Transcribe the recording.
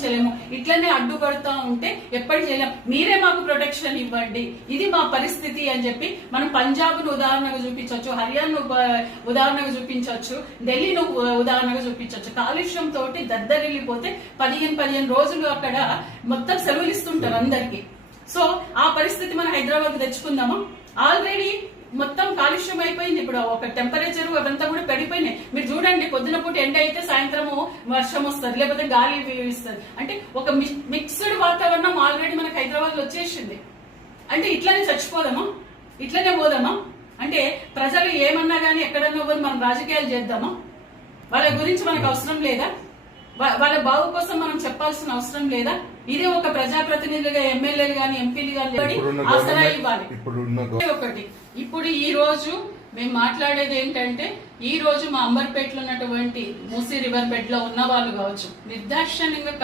చేయలేము. ఇట్లనే అడ్డుపడుతూ ఉంటే ఎప్పటి చేయలేము. మీరే మాకు ప్రొటెక్షన్ ఇవ్వండి, ఇది మా పరిస్థితి అని చెప్పి మనం పంజాబ్ను ఉదాహరణగా చూపించవచ్చు, హర్యానా ఉదాహరణగా చూపించవచ్చు, ఢిల్లీను ఉదాహరణగా చూపించవచ్చు. కాలుష్యం తోటి దద్దరిల్లిపోతే 15 రోజులు అక్కడ మొత్తం సెలవులు ఇస్తుంటారు అందరికి. సో ఆ పరిస్థితి మన హైదరాబాద్ తెచ్చుకుందామా? ఆల్రెడీ మొత్తం కాలుష్యం అయిపోయింది. ఇప్పుడు ఒక టెంపరేచర్ అవంతా కూడా పెరిగిపోయినాయి. మీరు చూడండి, పొద్దున పూట ఎండ అయితే సాయంత్రము వర్షం వస్తుంది, లేకపోతే గాలి వీస్తుంది. అంటే ఒక మిక్స్డ్ వాతావరణం ఆల్రెడీ మనకు హైదరాబాద్ లో వచ్చేసింది. అంటే ఇట్లానే చచ్చిపోదామా? ఇట్లనే పోదామా? అంటే ప్రజలు ఏమన్నా గానీ ఎక్కడన్నా పోయి మనం రాజకీయాలు చేద్దామా? వాళ్ళ గురించి మనకు అవసరం లేదా? వాళ్ళ బాగు కోసం మనం చెప్పాల్సిన అవసరం లేదా? ఇదే ఒక ప్రజాప్రతినిధులుగా ఎమ్మెల్యేలు గాని ఎంపీలు గాని ఆసరా ఇవ్వాలి. ఒకటి ఇప్పుడు ఈ రోజు మేము మాట్లాడేది ఏంటంటే, ఈ రోజు మా అంబర్పేటలో ఉన్నటువంటి మూసీ రివర్ బెడ్ లో ఉన్న వాళ్ళు కావచ్చు నిర్దాక్షిణ్యంగా